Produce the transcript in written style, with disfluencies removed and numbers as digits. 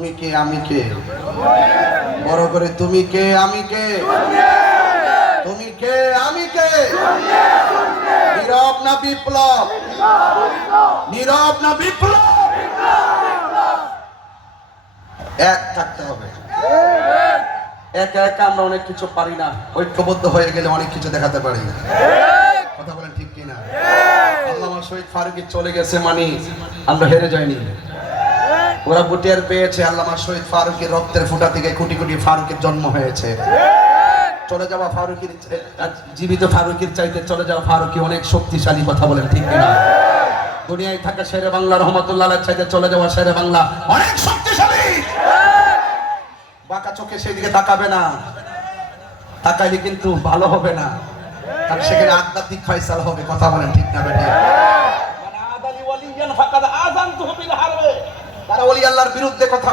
তুমি কে আমি কে, বড় করে তুমি কে আমি কে, তুমি কে আমি কে, নীরব না বিপ্লব, নীরব না বিপ্লব, এক থাকতে হবে। একা একা আমরা অনেক কিছু পারি না, ঐক্যবদ্ধ হয়ে গেলে অনেক কিছু দেখাতে পারি। কথা বলেন ঠিক কিনা? আল্লামা শহীদ ফারুকী চলে গেছে মানে আমরা হেরে যাইনি। ওরা বুটিয়ার পেয়েছে, আল্লামা শহীদ ফারুকীর রক্তের ফোঁটা থেকে কোটি কোটি ফারুকের জন্ম হয়েছে। চলে যাওয়া ফারুকীর, জীবিত ফারুকীর চাইতে চলে যাওয়া ফারুকী অনেক শক্তিশালী। কথা বলেন ঠিক কিনা? দুনিয়ায় থাকা শেরে বাংলা রহমতুল্লাহ চাইতে চলে যাওয়া শেরে বাংলা অনেক শক্তিশালী। বাঁকা চোখে সেই দিকে তাকাবে না, তাকাইলে কিন্তু ভালো হবে না, কারণ সেখানে আধ্যাত্মিক ফয়সালা হবে। কথা বলেন ঠিক না বেঠিক? তারা ওলি আল্লাহর বিরুদ্ধে কথা